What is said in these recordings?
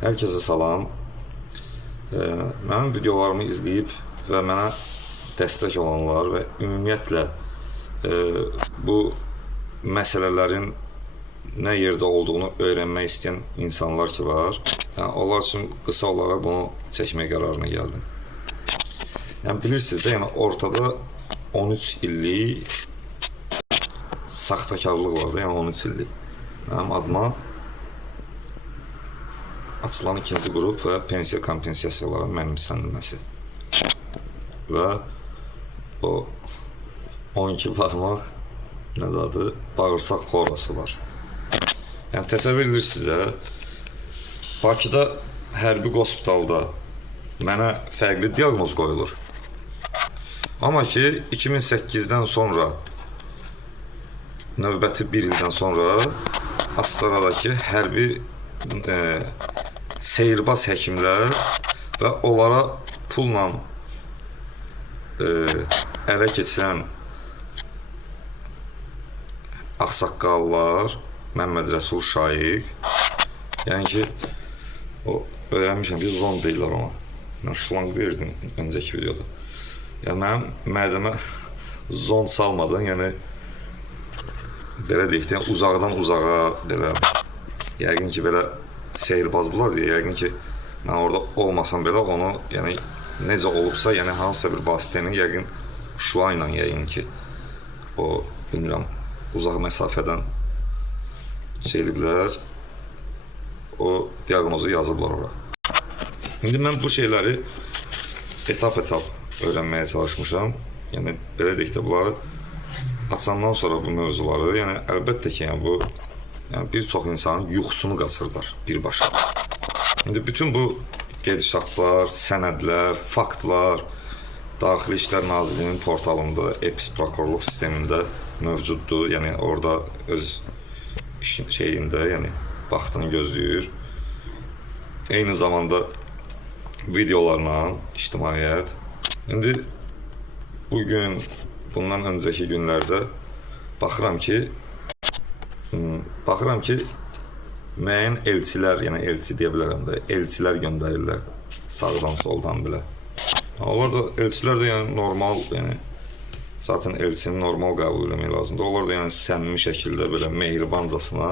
Herkese salam. Mənim videolarımı izləyib və mənə dəstək olanlar və ümumiyyətlə bu məsələlərin nə yerdə olduğunu öyrənmək istəyən insanlar ki var, onlar üçün qısa olaraq bunu çəkmək qərarına gəldim. Bilirsiniz də, ortada 13 illik saxtakarlıq var da, 13 illik. Mənim adıma açılan ikinci qrup və pensiya kompensasiyaların mənimsənilməsi və o 12 parmaq nədir adı, bağırsaq xorası var. Təsəvvür edirsiniz də, Bakıda hərbi hospitalda mənə fərqli diaqnoz qoyulur. Amma ki 2008-dən sonra, növbəti bir ildən sonra Astaradakı hərbi seyrbaz həkimlər və onlara pulla ələ keçirən ağsaqqallar, Məmməd Rəsul Şaiq, yəni ki, o öyrənmişəm ki, zon deyirlər ona. Mən şlanq deyirdim öncəki videoda. Yəni mənim mədəmə zon salmadan, yəni belə deyək, uzaqdan uzağa belə, yəqin ki, belə seyrbazdılar deyə, yəqin ki, mən orada olmasam belə onu, yəni necə olubsa, yəni hansısa bir vasitənin yəqin şua ilə, yəqin ki, o, bilmirəm, uzaq məsafədən şey ediblər, o diaqnozu yazıblar ora. İndi mən bu şeyləri etap-etap öyrənməyə çalışmışam. Yəni, belə deyək də, bunları açandan sonra bu mövzuları, yəni əlbəttə ki, yəni bu bir çox insanın yuxusunu qaçırdılar birbaşa. İndi bütün bu gedişatlar, sənədlər, faktlar Daxili İşlər Nazirliyinin portalında, EPS prokurorluq sistemində mövcuddur. Yəni orada öz şeyində, yəni vaxtını gözləyir. Eyni zamanda videolarla ictimaiyyət. İndi bugün, bundan öncəki günlərdə baxıram ki, müəyyən elçilər, yəni elçi deyə bilərəm də, elçilər göndərirlər sağdan soldan belə. Onlar da, elçilər də yəni normal, yəni zaten elçini normal qəbul etmək lazımdır. Onlar da yəni səmimi şəkildə belə mehribancasına,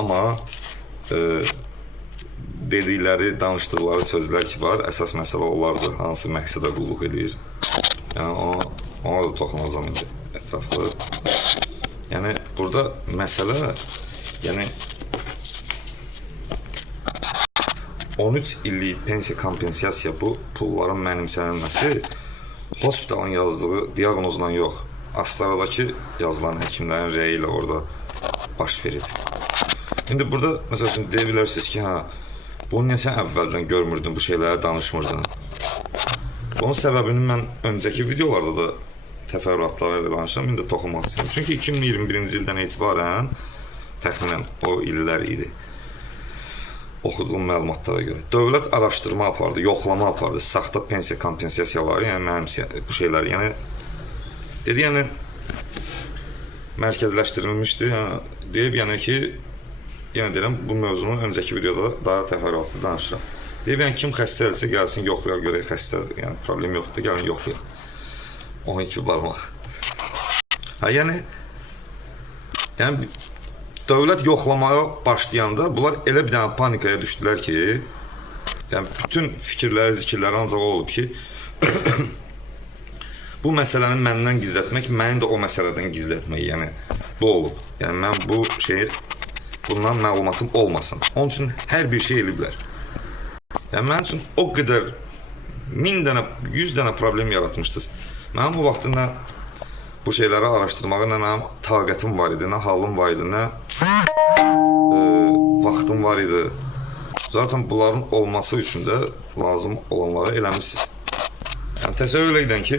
amma dedikləri, danışdıqları sözlər ki var, əsas məsələ onlardır, hansı məqsədə qulluq edir. Yəni ona da toxunacam indi ətraflı. Yəni burada məsələ, yəni 13 illik pensiya kompensasiya, bu pulların mənimsənilməsi hospitalın yazdığı diaqnozla yox, Astaradakı yazılan həkimlərin rəyi ilə orada baş verib. İndi burada, məsəl üçün, deyə bilərsiniz ki, bunu niyə sən əvvəldən görmürdün, bu şeyləri danışmırdın? Bunun səbəbini mən öncəki videolarda da təfərrüatlarıyla danışıram, indi toxunmaq istəyirəm. Çünki 2021-ci ildən etibarən, təxminən o illər idi, oxuduğum məlumatlara görə, dövlət araşdırma apardı, yoxlama apardı, saxta pensiya kompensasiyaları, yəni bu şeylər, yəni, dedi, yəni, mərkəzləşdirilmişdi, deyib, yəni ki, yəni deyirəm, bu mövzunu öncəki videoda daha təfərrüatlı danışıram. Deyib, yəni, kim xəstədirsə, gəlsin, yoxlayaq, görək xəstədir, yəni, problem yoxdur, gəlin, yoxlayaq. 12 barmaq. Yəni, dövlət yoxlamaya başlayanda bunlar elə bir dənə panikaya düşdülər ki, yəni bütün fikirləri, zikirləri ancaq olub ki, bu məsələni məndən gizlətmək, məni də o məsələdən gizlətmək, yəni bu olub. Yəni mən bu şeyi, bundan məlumatım olmasın. Onun üçün hər bir şey eliblər. Yəni mənim üçün o qədər 1000 dənə, 100 dənə problem yaratmışdınız. Mənim o vaxtında bu şeyləri araşdırmağa nə mənim taqətim var idi, nə halım var idi, nə vaxtım var idi. Zaten bunların olması üçün də lazım olanları eləmişsiniz. Yəni təsəvvür edin ki,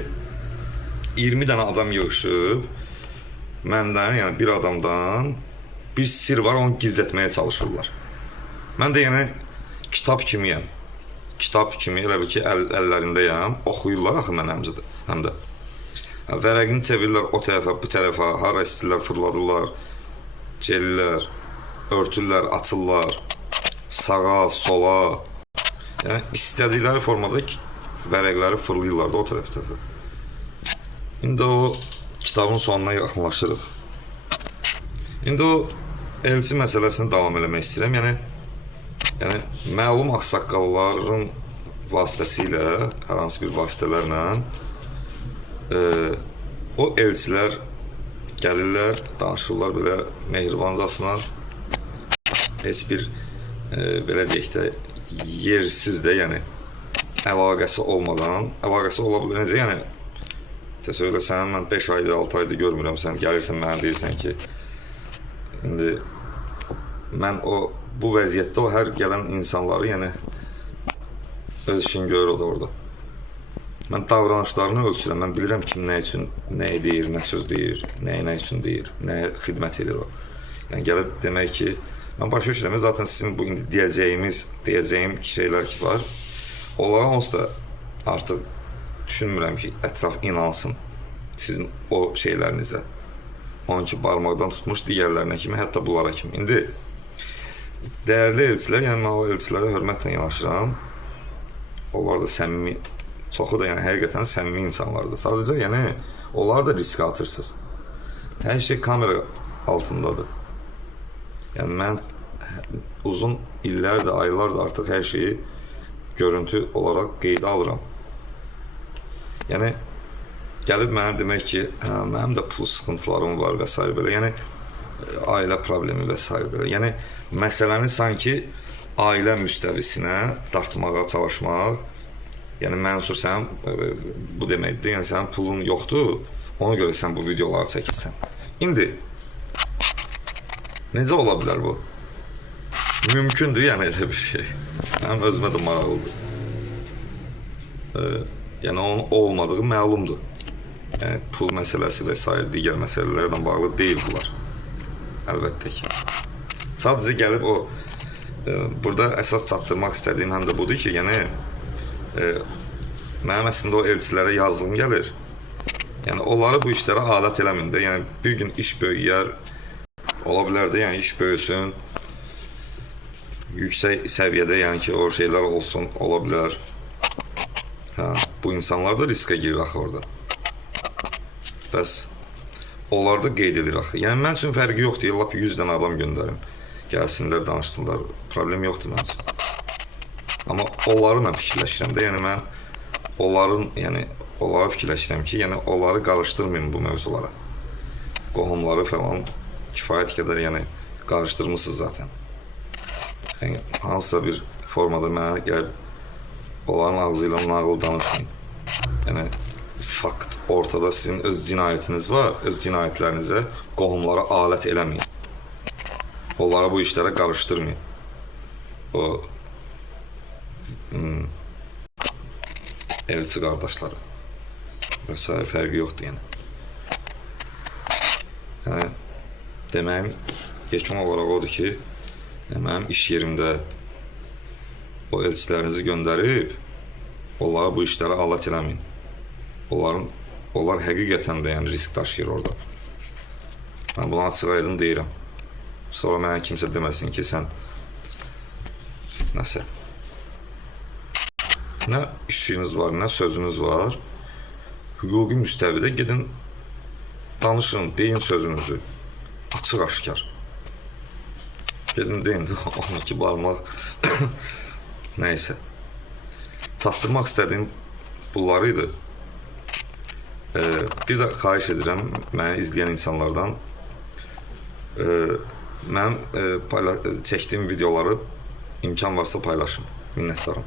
20 dənə adam yığışıb, məndən, yəni bir adamdan bir sir var, onu gizlətməyə çalışırlar. Mən də yəni kitab kimiyəm. Kitab kimi, elə bil ki, əllərindəyəm, oxuyurlar axı mən həm də. Vərəqini çevirirlər o tərəfə, bu tərəfə, hara istirlər, fırladırlar, cellər, örtürlər, açırlar. sağa, sola, yəni istədikləri formada vərəqləri fırlayırlar da o tərəfdə. İndi o kitabın sonuna yaxınlaşırıq. İndi o elçi məsələsini davam eləmək istəyirəm. Yəni məlum ağsaqqalların vasitəsilə, hər hansı bir vasitələrlə o elçilər gəlirlər, danışırlar belə mehribancasına, heç bir belə deyək də yersiz də, yəni əlaqəsi olmadan, əlaqəsi ola bilər. Necə, yəni təsəvvür elə sənin mən 5 aydır, 6 aydır görmürəm, sən gəlirsən mənə deyirsən ki, indi mən bu vəziyyətdə o hər gələn insanları, yəni öz işini görür o da orada. Mən davranışlarını ölçürəm, mən bilirəm kim nə üçün nə deyir, nə söz deyir, nəyə nə üçün deyir, nəyə xidmət edir o. Yəni gəlib demək ki, mən başa düşürəm, zaten sizin bugün deyəcəyim şeylər ki var, onlara onsuz da artıq düşünmürəm ki, ətraf inansın sizin o şeylərinizə. Onun ki, barmaqdan tutmuş digərlərinə kimi, hətta bunlara kimi. İndi dəyərli elçilər, yəni mən o elçilərə hörmətlə yanaşıram. Onlar da səmimi, çoxu da yəni həqiqətən səmimi insanlardır. Sadəcə yəni onları da riskə atırsınız. Hər şey kamera altındadır. Yəni mən uzun illərdir, aylardır artıq hər şeyi görüntü olaraq qeydə alıram. Yəni gəlib mənə demək ki, mənim də pul sıxıntılarım var və s. belə. Yəni ailə problemi və s. belə. Yəni məsələni sanki ailə müstəvisinə dartmağa çalışmaq. Yəni mənsur sən bu deməkdir. Yəni sənin pulun yoxdur, ona görə sən bu videoları çəkirsən. İndi necə ola bilər bu? Mümkündür, yəni elə bir şey. Mənim özümə də maraqlıdır. Yəni onun olmadığı məlumdur. Yəni pul məsələsi və s. digər məsələlərlə bağlı deyil bunlar. Əlbəttə ki. Sadəcə gəlib o burada əsas çatdırmaq istədiyim həm də budur ki, yəni mənim əslində o elçilərə yazdığım gəlir. Yəni onları bu işlərə adət eləməyin də. Yəni bir gün iş böyüyər, ola bilər də, yəni iş böyüsün, yüksək səviyyədə, yəni ki, o şeylər olsun, ola bilər. Bu insanlar da riskə girir axı orada. Bəs onlar da qeyd edir axı. Yəni mən üçün fərqi yoxdur, lap 100 dənə adam göndərim. Gəlsinlər, danışsınlar, problem yoxdur mən üçün. Amma onları mən fikirləşirəm də, yəni mən onları fikirləşirəm ki, yəni onları qarışdırmayın bu mövzulara. Qohumları falan kifayət qədər yəni qarışdırmışsınız zaten. Yəni hansısa bir formada mənə gəlib onların ağzı ilə nağıl danışmayın. Yəni fakt ortada, sizin öz cinayətiniz var, öz cinayətlərinizə qohumlara alət eləməyin. Onlara bu işlərə qarışdırmayın. O elçi qardaşları və s. fərqi yoxdur yəni. Yəni deməyim yekun olaraq odur ki, mənim iş yerimdə o elçilərinizi göndərib onlara bu işlərə alət eləməyin. Onlar həqiqətən də yəni risk daşıyır orada. Mən bunu açıq aydın deyirəm. Sonra mənə kimsə deməsin ki, sən nəsə, nə işiniz var, nə sözünüz var, hüquqi müstəvidə gedin, danışın, deyin sözünüzü, açıq aşkar. Gedin deyin, 12 barmaq, nəysə. Çatdırmaq istədiyim bunları idi. Bir də xahiş edirəm məni izləyən insanlardan, mənim çəkdiyim videoları imkan varsa paylaşın, minnətdarım.